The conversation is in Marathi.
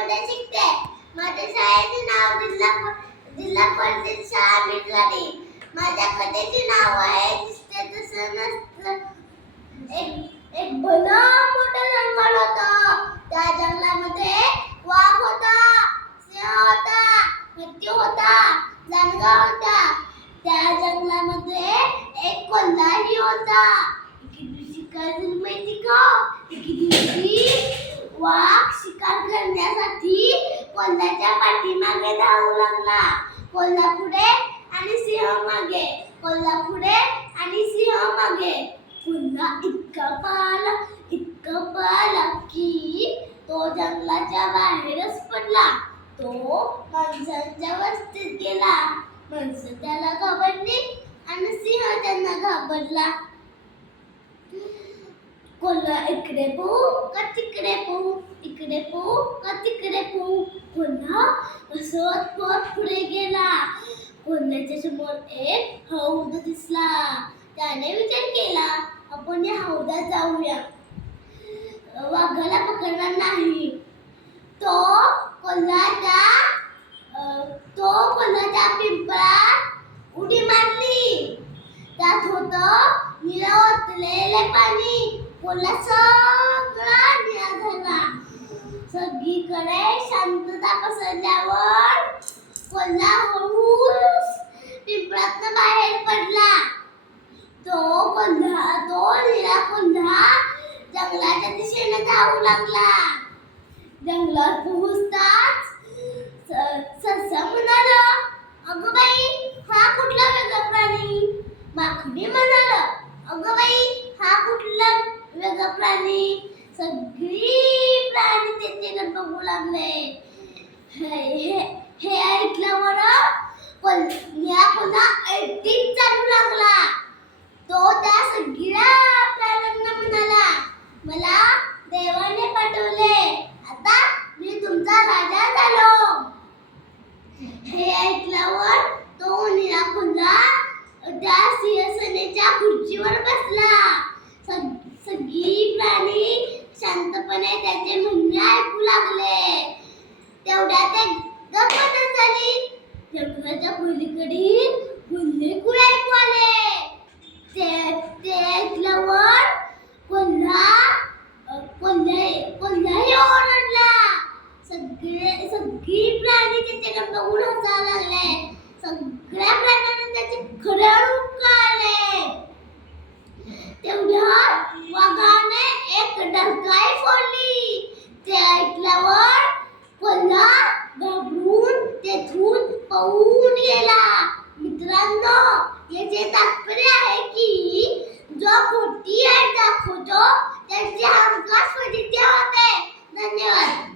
मध्ये शिकते. माझ्या शाळेचे नाव जिल्हा परिषद शाळा मिरवाडी. माझ्या कथेचे नाव आहे दिसते तसं नसतं. एक भला मोठा जंगल होता. त्या जंगलामध्ये वाघ होता, सिंह होता, हत्ती होता, लांडगा होता. त्या जंगलामध्ये एक कोल्हाही होता. एके दिवशी काय झालं माहिती का? एके दिवशी वाघ शिकार करण्यासाठी कोल्ह्याच्या पाठीमागे धावू लागला. कोल्हा पुढे आणि सिंह मागे, कोल्हा पुढे आणि सिंह मागे. कोल्हा इतका पळाला की तो जंगलाच्या बाहेरच पडला. तो माणसांच्या वस्तीत गेला. माणसं त्याला घाबरली आणि सिंह त्यांना घाबरला. कोल्हा इकडे पळू का तिकडे पळू, इकडे पळू का तिकडे पळू. कोल्हा असत पळत पुढे गेला. कोल्ह्याच्या समोर एक हौद दिसला. त्याने विचार केला, आपण या हौदात जाऊया, वाघाला पकडणार नाही. तो कोल्ह्याच्या पिंपळात उडी मारली. त्यात होतं निळं ओतलेले पाणी. कोल्हा सगळा निळा झाला. सगळीकडे शांतता पसरल्यावर कोल्हा हळूच पिंपळातनं बाहेर पडला. तो निळा कोल्हा जंगलाच्या दिशेने धावू लागला. जंगलात पोहोचताच ससा म्हणाला, अगं बाई, हा कुठला वेगळा प्राणी? माकडी म्हणाला, अगं बाई, हा कुठला वेगळा प्राणी? सगळी प्राणी त्याच्याकडे बघू लागले. हे ऐकल्यावर कोल्हा ऐटीत चालू लागला. तो त्या सगळ्या प्राण्यांना म्हणाला, मला देवाने पाठवले, आता मी तुमचा राजा झालो. हे ऐकल्यावर तो निळा कोल्हा त्या सिंहासनाच्या खुर्चीवर बसला. सगळी प्राणी शांतपणे त्याचे म्हणणे ऐकू लागले. तेवढ्यात एक गंमत झाली. जंगलाच्या पलीकडील कोल्हेकुळ ऐकू आले. ते ऐकल्यावर कोल्हाही ओरडला. सगळी प्राणी त्याच्याकडे बघून हसायला लागले. सगळ्या प्राण्यांना त्याचे खरे रूप कळले. तेवढ्यात वाघाने एक डरकाळी फोडली. ते ऐकल्यावर कोल्हा घाबरून तेथून पळून गेला. मित्रांनो, याचे तात्पर्य आहे की जो खोटी दाखवतो त्याची हमखास फजिती होते. धन्यवाद.